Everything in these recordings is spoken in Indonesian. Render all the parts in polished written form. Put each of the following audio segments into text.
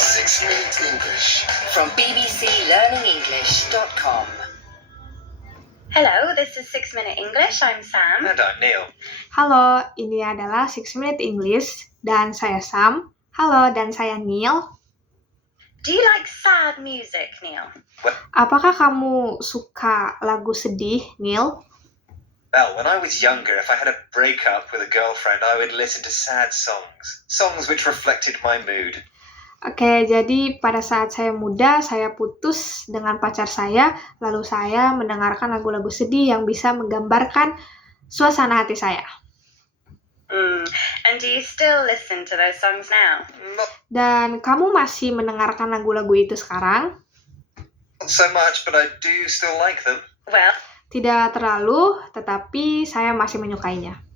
6 Minute English from bbclearningenglish.com. Hello, this is 6 Minute English. I'm Sam. And I'm Neil. Halo, ini adalah 6 Minute English dan saya Sam. Halo, dan saya Neil. Do you like sad music, Neil? Apakah kamu suka lagu sedih, Neil? Well, when I was younger, if I had a breakup with a girlfriend, I would listen to sad songs. Songs which reflected my mood. Oke, jadi pada saat saya muda, saya putus dengan pacar saya, lalu saya mendengarkan lagu-lagu sedih yang bisa menggambarkan suasana hati saya. And do you still listen to those songs now? Dan kamu masih mendengarkan lagu-lagu itu sekarang? Not so much, but I do still like them. Well, Tidak terlalu, tetapi saya masih menyukainya.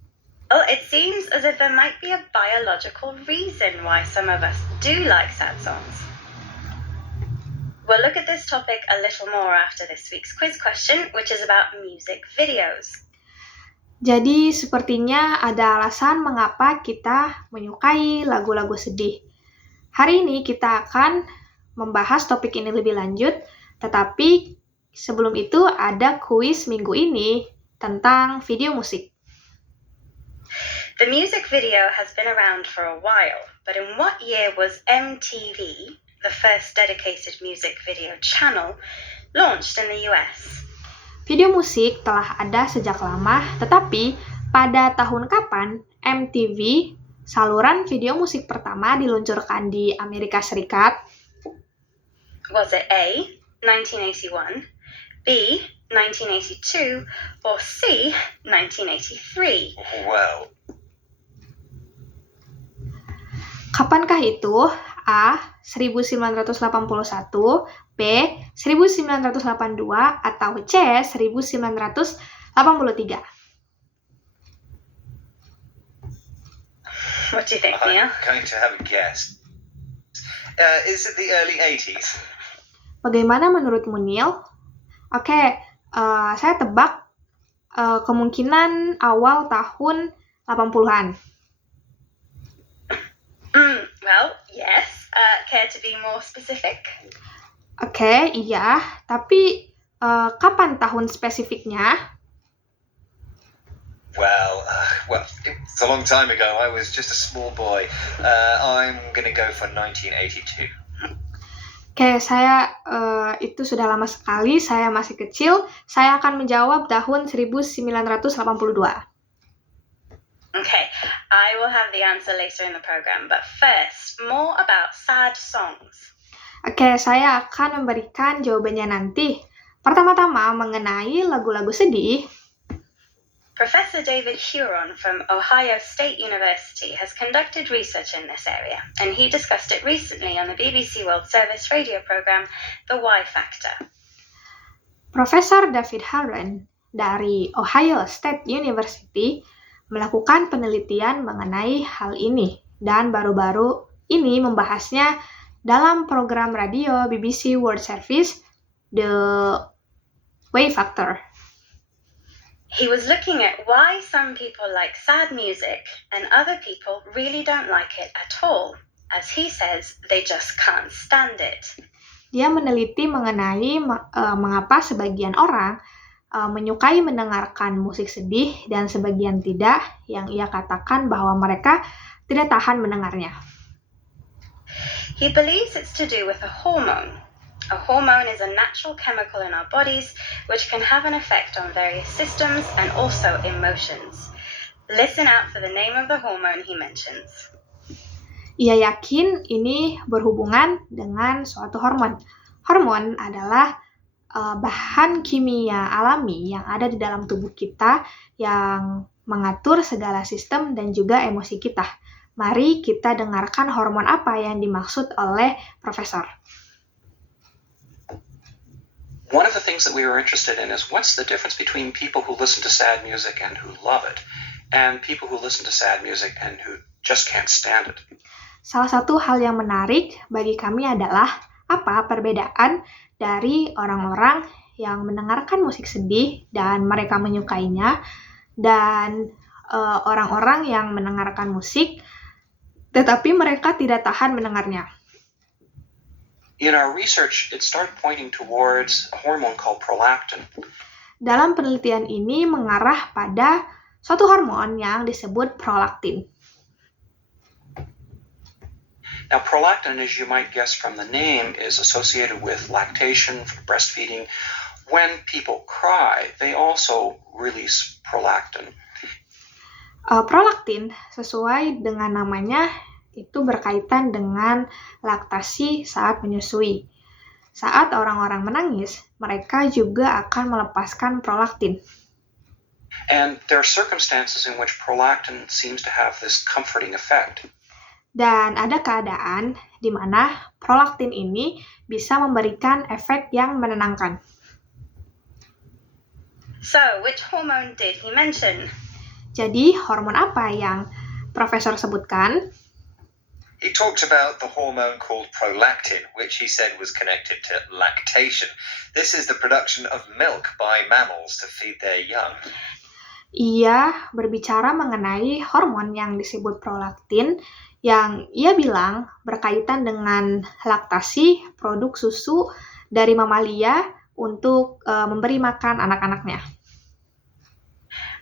it seems as if there might be a biological reason why some of us do like sad songs. We'll look at this topic a little more after this week's quiz question, which is about music videos. Jadi sepertinya ada alasan mengapa kita menyukai lagu-lagu sedih. Hari ini kita akan membahas topik ini lebih lanjut, tetapi sebelum itu ada kuis minggu ini tentang video musik. The music video has been around for a while, but in what year was MTV, the first dedicated music video channel, launched in the US? Video musik telah ada sejak lama, tetapi pada tahun kapan MTV, saluran video musik pertama, diluncurkan di Amerika Serikat? Was it A, 1981, B, 1982, or C, 1983? Well, Kapankah itu? A. 1981, B. 1982, atau C. 1983? What do you think, Neil? I'm going to have a guess. Is it the early 80s? Bagaimana menurutmu, Neil? Oke, saya tebak kemungkinan awal tahun 80-an. Well, yes. Care to be more specific? Oke, iya. Tapi kapan tahun spesifiknya? Well, it's a long time ago. I was just a small boy. I'm going to go for 1982. Oke, saya itu sudah lama sekali. Saya masih kecil. Saya akan menjawab tahun 1982. Okay, I will have the answer later in the program, but first, more about sad songs. Oke, saya akan memberikan jawabannya nanti. Pertama-tama mengenai lagu-lagu sedih. Professor David Huron from Ohio State University has conducted research in this area, and he discussed it recently on the BBC World Service radio program, The Y Factor. Profesor David Huron dari Ohio State University melakukan penelitian mengenai hal ini dan baru-baru ini membahasnya dalam program radio BBC World Service, The Y Factor. He was looking at why some people like sad music and other people really don't like it at all. As he says, they just can't stand it. Dia meneliti mengenai mengapa sebagian orang menyukai mendengarkan musik sedih dan sebagian tidak, yang ia katakan bahwa mereka tidak tahan mendengarnya. He believes it's to do with a hormone. A hormone is a natural chemical in our bodies which can have an effect on various systems and also emotions. Listen out for the name of the hormone he mentions. Ia yakin ini berhubungan dengan suatu hormon. Hormon adalah bahan kimia alami yang ada di dalam tubuh kita yang mengatur segala sistem dan juga emosi kita. Mari kita dengarkan hormon apa yang dimaksud oleh Profesor. One of the things that we were interested in is what's the difference between people who listen to sad music and who love it, and people who listen to sad music and who just can't stand it. Salah satu hal yang menarik bagi kami adalah apa perbedaan dari orang-orang yang mendengarkan musik sedih dan mereka menyukainya, dan orang-orang yang mendengarkan musik tetapi mereka tidak tahan mendengarnya. In our research, it started pointing towards a hormone called prolactin. Dalam penelitian ini mengarah pada suatu hormon yang disebut prolaktin. Now, prolactin, as you might guess from the name, is associated with lactation, breastfeeding. When people cry, they also release prolactin. Prolaktin, sesuai dengan namanya, itu berkaitan dengan laktasi saat menyusui. Saat orang-orang menangis, mereka juga akan melepaskan prolaktin. And there are circumstances in which prolactin seems to have this comforting effect. Dan ada keadaan di mana prolaktin ini bisa memberikan efek yang menenangkan. So, which hormone did he mention? Jadi, hormon apa yang Profesor sebutkan? He talked about the hormone called prolactin, which he said was connected to lactation. This is the production of milk by mammals to feed their young. Ia berbicara mengenai hormon yang disebut prolaktin, yang ia bilang berkaitan dengan laktasi produk susu dari mamalia untuk memberi makan anak-anaknya.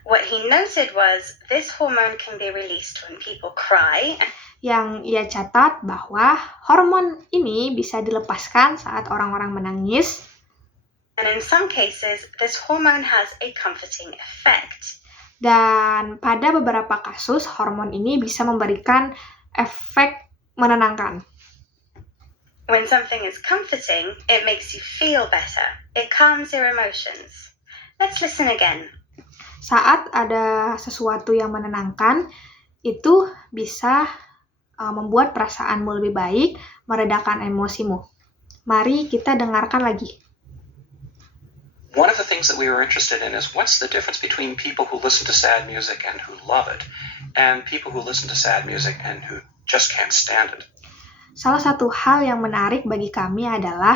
What he noted was this hormone can be released when people cry. Yang ia catat bahwa hormon ini bisa dilepaskan saat orang-orang menangis. And in some cases, this hormone has a comforting effect. Dan pada beberapa kasus, hormon ini bisa memberikan efek menenangkan. When something is comforting, it makes you feel better. It calms your emotions. Let's listen again. Saat ada sesuatu yang menenangkan, itu bisa membuat perasaanmu lebih baik, meredakan emosimu. Mari kita dengarkan lagi. One of the things that we were interested in is what's the difference between people who listen to sad music and who love it, and people who listen to sad music and who just can't stand it. Salah satu hal yang menarik bagi kami adalah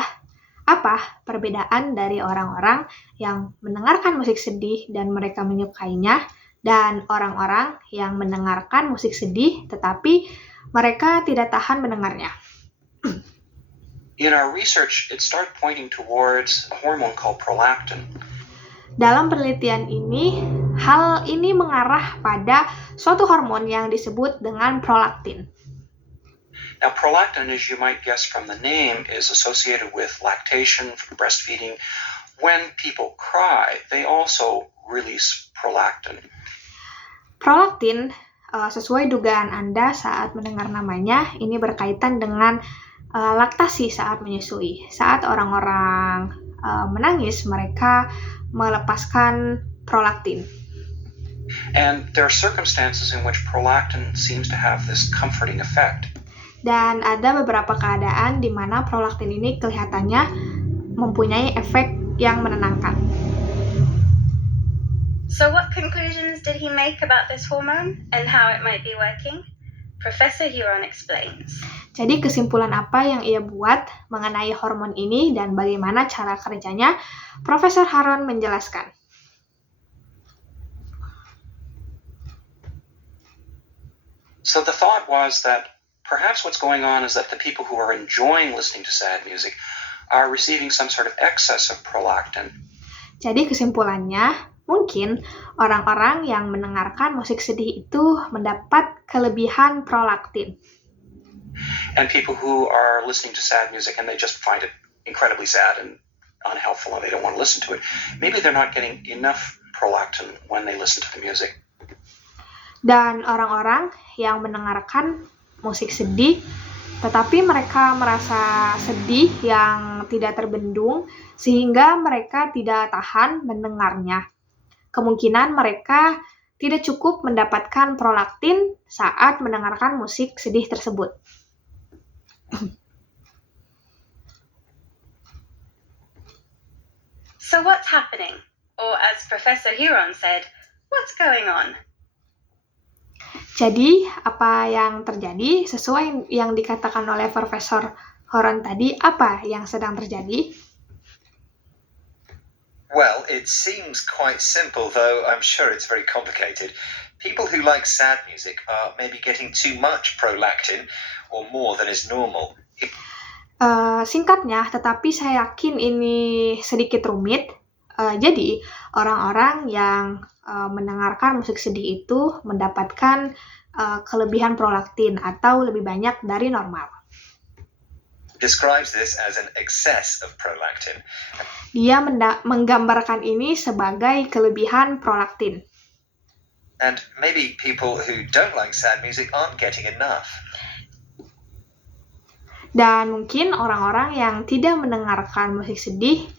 apa perbedaan dari orang-orang yang mendengarkan musik sedih dan mereka menyukainya, dan orang-orang yang mendengarkan musik sedih tetapi mereka tidak tahan mendengarnya. In our research, it started pointing towards a hormone called prolactin. Dalam penelitian ini, hal ini mengarah pada suatu hormon yang disebut dengan prolaktin. Now, prolactin, as you might guess from the name, is associated with lactation, breastfeeding. When people cry, they also release prolactin. Prolaktin, sesuai dugaan Anda saat mendengar namanya, ini berkaitan dengan laktasi saat menyusui. Saat orang-orang menangis, mereka melepaskan prolaktin. And there are circumstances in which prolactin seems to have this comforting effect. Dan ada beberapa keadaan di mana prolaktin ini kelihatannya mempunyai efek yang menenangkan. So what conclusions did he make about this hormone and how it might be working? Professor Huron explains. Jadi kesimpulan apa yang ia buat mengenai hormon ini dan bagaimana cara kerjanya, Profesor Huron menjelaskan. So the thought was that perhaps what's going on is that the people who are enjoying listening to sad music are receiving some sort of excess of prolactin. Jadi kesimpulannya, mungkin orang-orang yang mendengarkan musik sedih itu mendapat kelebihan prolaktin. And people who are listening to sad music and they just find it incredibly sad and unhelpful and they don't want to listen to it, maybe they're not getting enough prolactin when they listen to the music. Dan orang-orang yang mendengarkan musik sedih, tetapi mereka merasa sedih yang tidak terbendung, sehingga mereka tidak tahan mendengarnya. Kemungkinan mereka tidak cukup mendapatkan prolaktin saat mendengarkan musik sedih tersebut. So what's happening? Or as Professor Huron said, what's going on? Jadi, apa yang terjadi sesuai yang dikatakan oleh Profesor Huron tadi, apa yang sedang terjadi? Well, it seems quite simple, though I'm sure it's very complicated. People who like sad music are maybe getting too much prolactin or more than is normal. Singkatnya, tetapi saya yakin ini sedikit rumit. Jadi, orang-orang yang mendengarkan musik sedih itu mendapatkan kelebihan prolaktin atau lebih banyak dari normal. Describes this as an excess of prolactin. Dia menggambarkan ini sebagai kelebihan prolaktin. And maybe people who don't like sad music aren't getting enough. Dan mungkin orang-orang yang tidak mendengarkan musik sedih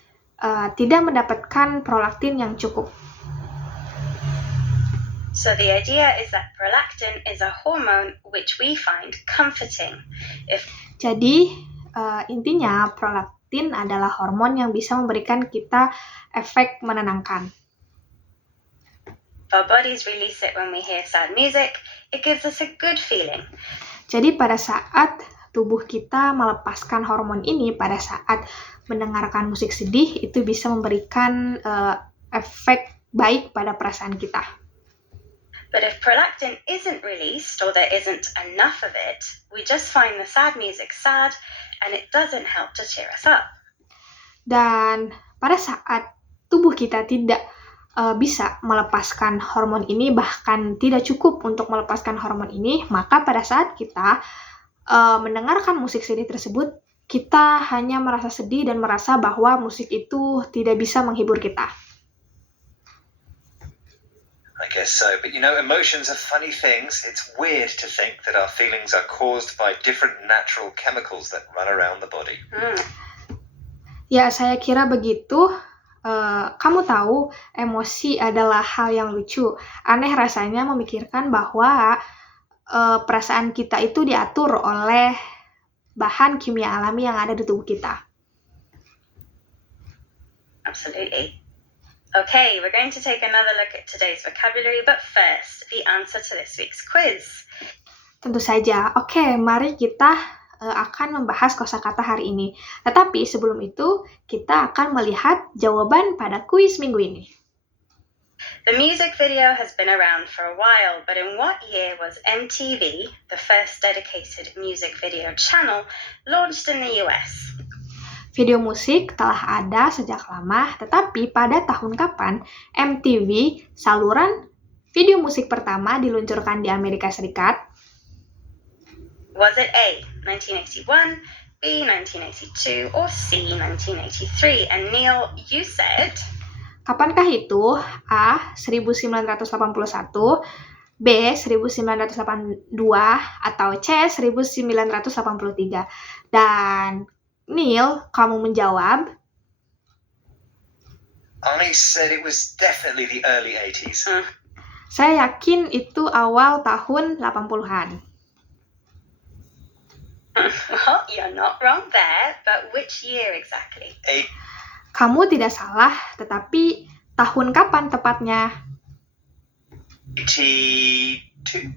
tidak mendapatkan prolaktin yang cukup. So the idea is that prolactin is a hormone which we find comforting. Jadi, intinya prolaktin adalah hormon yang bisa memberikan kita efek menenangkan. Our bodies release it when we hear sad music. It gives us a good feeling. Jadi pada saat tubuh kita melepaskan hormon ini, pada saat mendengarkan musik sedih, itu bisa memberikan efek baik pada perasaan kita. But if prolactin isn't released or there isn't enough of it, we just find the sad music sad and it doesn't help to cheer us up. Dan pada saat tubuh kita tidak bisa melepaskan hormon ini, bahkan tidak cukup untuk melepaskan hormon ini, maka pada saat kita mendengarkan musik sedih tersebut, kita hanya merasa sedih dan merasa bahwa musik itu tidak bisa menghibur kita. I guess so, but emotions are funny things. It's weird to think that our feelings are caused by different natural chemicals that run around the body. Ya, saya kira begitu. Kamu tahu, emosi adalah hal yang lucu. Aneh rasanya memikirkan bahwa perasaan kita itu diatur oleh bahan kimia alami yang ada di tubuh kita. Absolutely. Okay, we're going to take another look at today's vocabulary, but first, the answer to this week's quiz. Tentu saja. Oke, mari kita akan membahas kosakata hari ini. Tetapi sebelum itu, kita akan melihat jawaban pada kuis minggu ini. The music video has been around for a while, but in what year was MTV, the first dedicated music video channel, launched in the US? Video musik telah ada sejak lama, tetapi pada tahun kapan MTV, saluran video musik pertama, diluncurkan di Amerika Serikat? Was it A, 1981, B, 1982, or C, 1983? And Neil, you said... Kapankah itu? A. 1981, B. 1982, atau C. 1983? Dan Neil, kamu menjawab? I said it was definitely the early 80s. Saya yakin itu awal tahun 80-an. Well, you're not wrong there, but which year exactly? Kamu tidak salah, tetapi tahun kapan tepatnya? 82.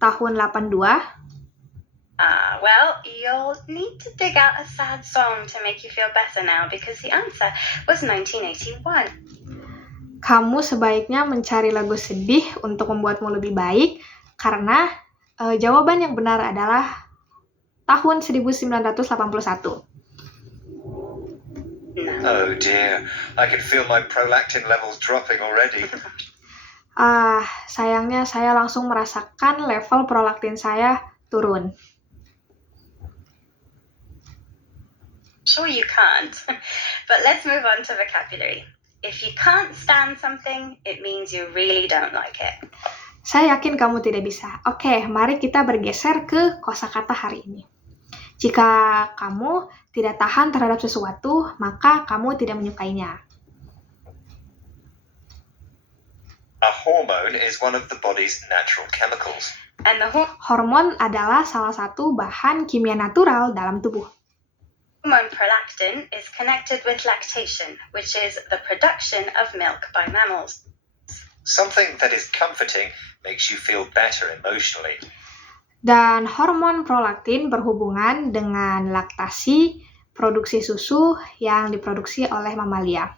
Tahun 82? Well, you'll need to dig out a sad song to make you feel better now, because the answer was 1981. Kamu sebaiknya mencari lagu sedih untuk membuatmu lebih baik, karena jawaban yang benar adalah tahun 1981. Oh dear, I can feel my prolactin levels dropping already. Sayangnya saya langsung merasakan level prolaktin saya turun. Sure you can't, but let's move on to vocabulary. If you can't stand something, it means you really don't like it. Saya yakin kamu tidak bisa. Oke, mari kita bergeser ke kosakata hari ini. Jika kamu tidak tahan terhadap sesuatu, maka kamu tidak menyukainya. A hormone is one of the body's natural chemicals. And the Hormon adalah salah satu bahan kimia natural dalam tubuh. hormone prolactin is connected with lactation, which is the production of milk by mammals. Something that is comforting makes you feel better emotionally. Dan hormon prolaktin berhubungan dengan laktasi, produksi susu yang diproduksi oleh mamalia.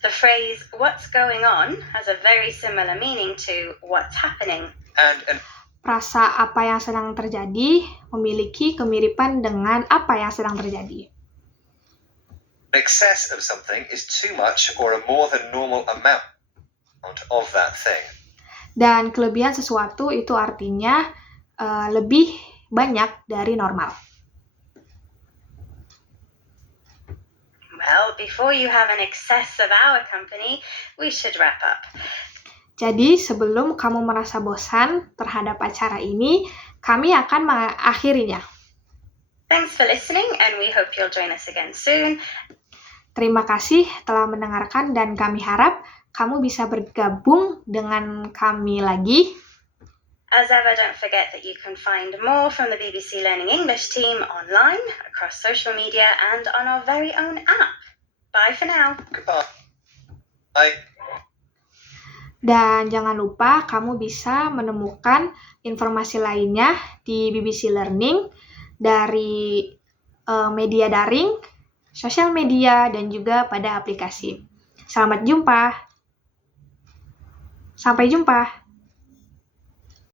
The phrase, what's going on, has a very similar meaning to what's happening. And Frasa apa yang sedang terjadi memiliki kemiripan dengan apa yang sedang terjadi. Excess of something is too much or a more than normal amount of that thing. Dan kelebihan sesuatu itu artinya lebih banyak dari normal. Well, before you have an excess of our company, we should wrap up. Jadi, sebelum kamu merasa bosan terhadap acara ini, kami akan mengakhirinya. Thanks for listening, and we hope you'll join us again soon. Terima kasih telah mendengarkan dan kami harap kamu bisa bergabung dengan kami lagi. As ever, don't forget that you can find more from the BBC Learning English team online, across social media, and on our very own app. Bye for now. Goodbye. Bye. Dan jangan lupa kamu bisa menemukan informasi lainnya di BBC Learning dari media daring, sosial media, dan juga pada aplikasi. Selamat jumpa. Sampai jumpa.